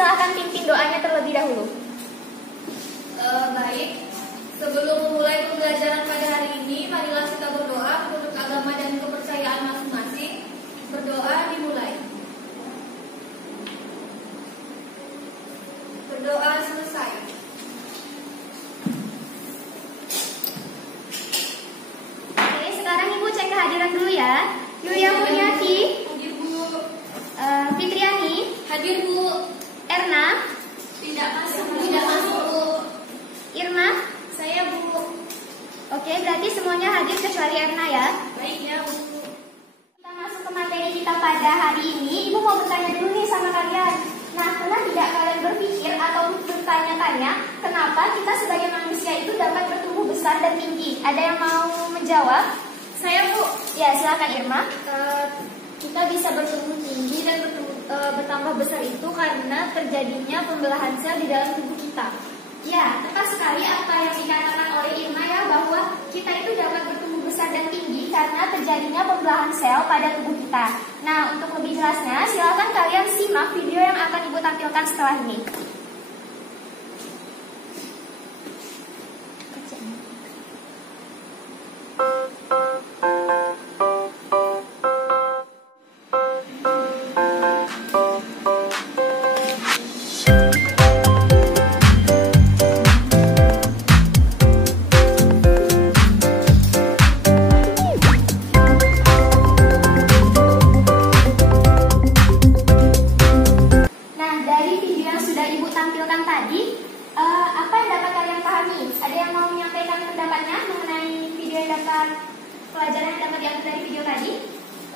silahkan pimpin doanya terlebih dahulu. Baik, sebelum memulai pembelajaran pada hari ini, marilah kita berdoa menurut agama dan kepercayaan masing-masing. Berdoa dimulai. Berdoa selesai. Oke, sekarang Ibu cek kehadiran dulu ya. Yulia Kurniati, Hadir Bu. Fitriani, Hadir Bu. Erna, Tidak masuk Bu. Irma. Saya Bu. Oke, berarti semuanya hadir kecuali Erna ya. Baik ya Bu. Kita masuk ke materi kita pada hari ini. Ibu mau bertanya dulu nih sama kalian. Nah, pernah tidak kalian berpikir atau bertanya-tanya kenapa kita sebagai manusia itu dapat bertumbuh besar dan tinggi? Ada yang mau menjawab? Saya Bu. Ya, silakan Irma. Kita bisa bertumbuh tinggi dan bertambah besar itu karena terjadinya pembelahan sel di dalam tubuh kita. Ya, tepat sekali apa yang dikatakan oleh Irma ya, bahwa kita itu dapat bertumbuh besar dan tinggi karena terjadinya pembelahan sel pada tubuh kita. Nah, untuk lebih jelasnya, silakan kalian simak video yang akan Ibu tampilkan setelah ini. Pelajaran yang dapat diambil dari video tadi?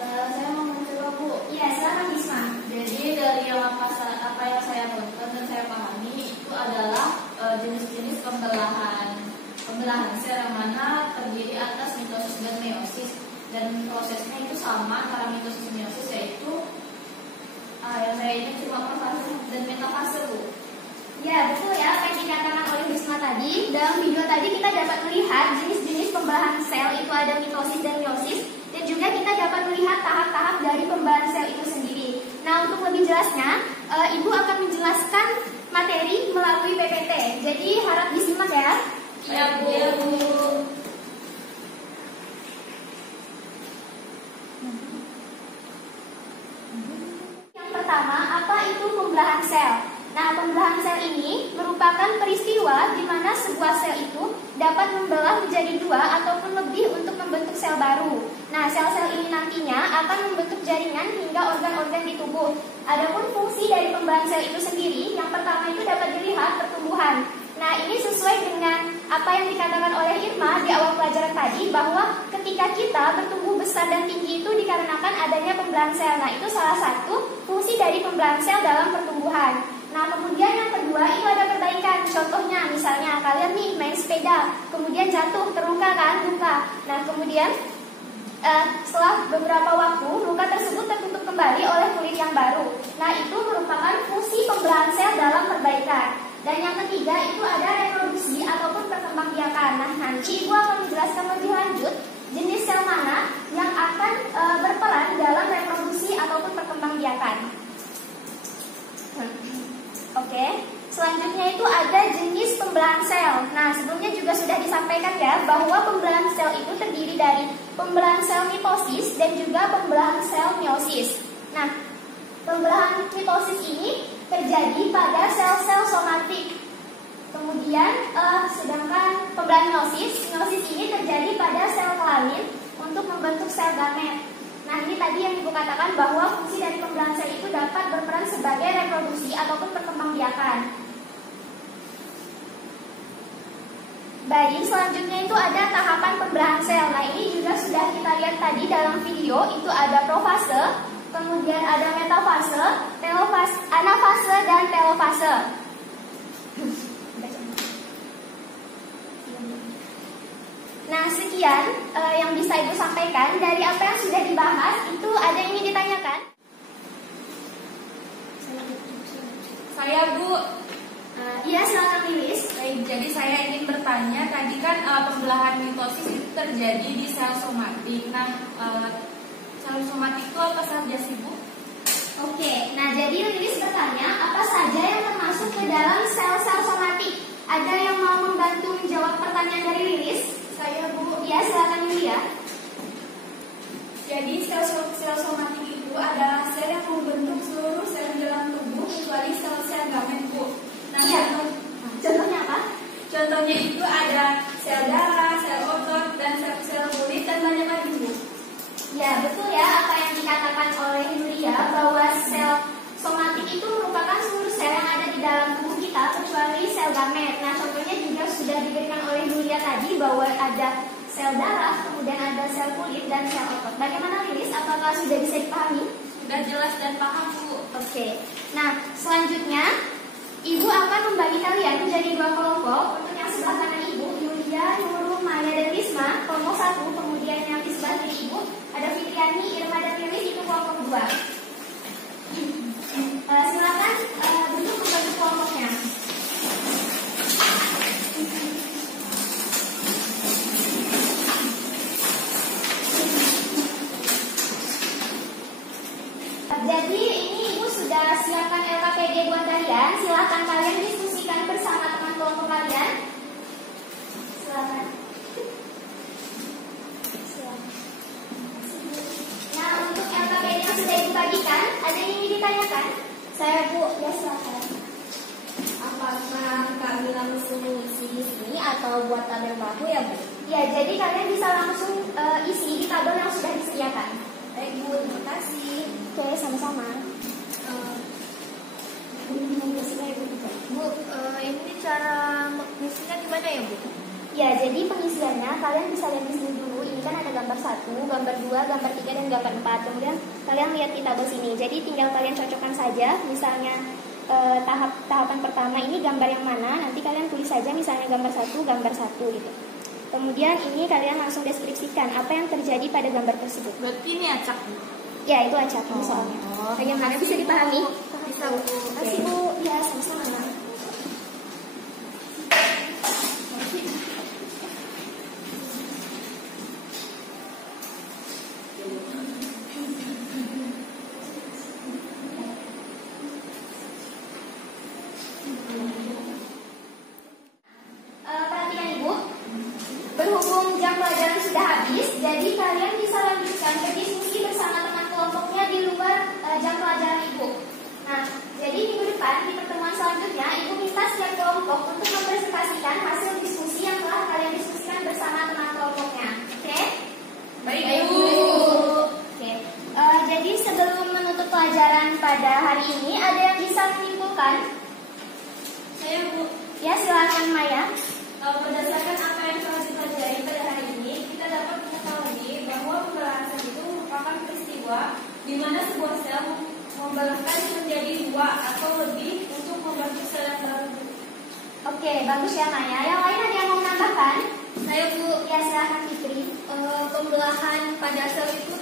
Saya mau mencoba Bu. Iya, silakan Bisma. Jadi dari yang apa yang saya tonton dan saya pahami itu adalah jenis-jenis pembelahan sel yang mana terdiri atas mitosis dan meiosis, dan prosesnya itu sama antara mitosis dan meiosis, yaitu yang saya ingat cuma profase dan metafase Bu. Ya, betul ya apa yang dikatakan oleh Bisma tadi. Dalam video tadi kita dapat melihat jenis-jenis pembelahan sel itu ada mitosis dan meiosis, dan juga kita dapat melihat tahap-tahap dari pembelahan sel itu sendiri. Nah, untuk lebih jelasnya, Ibu akan menjelaskan materi melalui PPT. Jadi harap disimak ya. Iya Bu. Ya, Bu. Yang pertama, apa itu pembelahan sel? Nah, pembelahan sel ini merupakan peristiwa di mana sebuah sel itu dapat membelah menjadi dua ataupun lebih untuk membentuk sel baru. Nah, sel-sel ini nantinya akan membentuk jaringan hingga organ-organ di tubuh. Adapun fungsi dari pembelahan sel itu sendiri, yang pertama itu dapat dilihat pertumbuhan. Nah, ini sesuai dengan apa yang dikatakan oleh Irma di awal pelajaran tadi, bahwa ketika kita bertumbuh besar dan tinggi itu dikarenakan adanya pembelahan sel. Nah, itu salah satu fungsi dari pembelahan sel dalam pertumbuhan. Nah, kemudian yang kedua itu ada perbaikan. Contohnya misalnya kalian nih main sepeda, kemudian jatuh, terluka kan, luka. Nah, kemudian setelah beberapa waktu luka tersebut tertutup kembali oleh kulit yang baru. Nah, itu merupakan fungsi pembelahan sel dalam perbaikan. Dan yang ketiga itu ada reproduksi ataupun perkembangbiakan. Nah, nanti Ibu akan menjelaskan lebih lanjut jenis sel mana yang akan berperan dalam reproduksi ataupun perkembangbiakan. Oke, selanjutnya itu ada jenis pembelahan sel. Nah, sebelumnya juga sudah disampaikan ya bahwa pembelahan sel itu terdiri dari pembelahan sel mitosis dan juga pembelahan sel meiosis. Nah, pembelahan mitosis ini terjadi pada sel-sel somatik. Kemudian, sedangkan pembelahan meiosis ini terjadi pada sel kelamin untuk membentuk sel gamet. Nah, ini tadi yang Ibu katakan bahwa fungsi dari pembelahan sel itu dapat berperan sebagai reproduksi ataupun perkembangbiakan. Baik, selanjutnya itu ada tahapan pembelahan sel. Nah, ini juga sudah kita lihat tadi dalam video, itu ada profase, kemudian ada metafase, anafase, dan telofase. Nah, sekian yang bisa Ibu sampaikan. Dari apa yang sudah dibahas, itu ada yang ingin ditanyakan? Saya Bu. Iya, silakan Lilis. Baik, jadi saya ingin bertanya, tadi kan pembelahan mitosis itu terjadi di sel somatik. Nah, sel somatik itu apa saja sih Bu? Oke, nah jadi Lilis bertanya apa saja yang termasuk ke dalam sel-sel somatik. Ada yang mau membantu menjawab pertanyaan dari Lilis? Saya, Bu. Ya, silakan Yulia. Jadi sel somatik itu adalah sel yang membentuk seluruh sel dalam tubuh kecuali sel-sel gamet, Bu. Nah, Iya. Contohnya apa? contohnya itu ada sel darah, sel otot, dan sel kulit dan banyak lagi, Bu. Ya, betul ya apa yang dikatakan oleh Yulia bahwa sel somatik itu merupakan seluruh sel yang ada di dalam tubuh kita kecuali sel gamet. Nah, contohnya juga sudah diberikan oleh Yulia tadi bahwa ada sel darah, kemudian ada sel kulit dan sel otot. Bagaimana Lilis? Apakah sudah bisa dipahami? Sudah jelas dan paham, Bu. Oke. Nah, selanjutnya Ibu akan membagi kalian menjadi 2 kelompok. Untuk yang sebelah kanan Ibu, Yulia, Nurul, Maya, dan Risma, kelompok 1. Kemudian yang di sebelah kiri Ibu, ada Fitriani, Irma, dan Lilis, itu kelompok 2. Silakan duduk membentuk kelompoknya. Jadi ini Ibu sudah siapkan LKPD buat kalian. Silakan kalian diskusikan bersama teman kelompok kalian. Silakan. Nah, untuk LKPD yang sudah dibagikan, ada yang ingin ditanyakan? Saya, Bu. Ya, silakan. Apakah kami langsung isi di sini atau buat tabel baru ya, Bu? Ya, jadi kalian bisa langsung isi di tabel yang sudah disediakan. Baik, Bu, terima kasih. Oke, sama-sama. Bu, ini cara mengisinya gimana ya, Bu? Ya, jadi pengisiannya kalian bisa lihat di sini dulu. Ini kan ada gambar 1, gambar 2, gambar 3, dan gambar 4. Kemudian kalian lihat di tabel sini. Jadi tinggal kalian cocokkan saja. Misalnya tahapan pertama ini gambar yang mana, nanti kalian tulis saja misalnya gambar 1, gambar 1 gitu. Kemudian ini kalian langsung deskripsikan apa yang terjadi pada gambar tersebut. Berarti ini acak, Bu. Ya, itu acak soalnya. Bagaimana, bisa dipahami? Bisa, Bu. Terima kasih, Bu. Ya, sama-sama. Perhatikan Ibu, berhubung jam pelajaran sudah habis, jadi kalian bisa lanjutkan berdiskusi bersama teman kelompoknya di luar jam pelajaran Ibu. Nah, jadi minggu depan di pertemuan selanjutnya, Ibu minta setiap kelompok untuk mempresentasikan hasil diskusi yang telah kalian diskusikan bersama teman kelompoknya. Oke? Baik, Bu. Oke. Jadi sebelum menutup pelajaran pada hari ini, ada yang bisa menyimpulkan? Saya, Bu. Ya, silakan Maya. Berdasarkan apa yang telah dipelajari pada hari ini, kita dapat mengetahui bahwa pembelahan sel itu merupakan peristiwa di mana sebuah sel membelahkan menjadi 2 atau lebih untuk membentuk sel yang baru. Oke, bagus ya Maya. Yang lain ada yang mau menambahkan? Saya, Bu. Ya, silakan Fitri. Pembelahan pada sel itu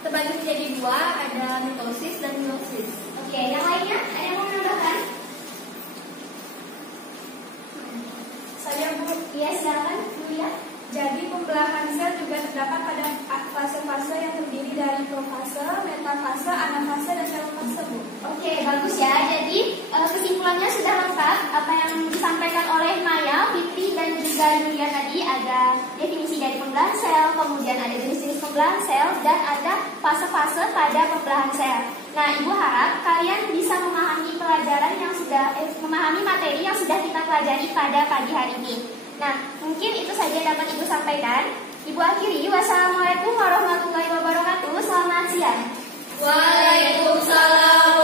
terbagi menjadi 2, ada mitosis dan meiosis. Oke, yang lainnya ada yang mau menambahkan? Saya, Bu. Ya, silakan Yulia. Jadi pembelahan sel juga terdapat pada fase-fase yang terdiri dari profase, metafase, anafase, dan telofase, Bu. Oke, bagus ya. Jadi kesimpulannya sudah lengkap. Apa yang disampaikan oleh Maya, Fitri, dan juga Yulia tadi, ada definisi dari pembelahan sel, kemudian ada jenis-jenis pembelahan sel, dan ada fase-fase pada pembelahan sel. Nah, Ibu harap kalian bisa memahami pelajaran yang sudah memahami materi yang sudah kita pelajari pada pagi hari ini. Nah, mungkin itu saja yang dapat Ibu sampaikan. Ibu akhiri. Wassalamualaikum warahmatullahi wabarakatuh. Selamat siang. Waalaikumsalam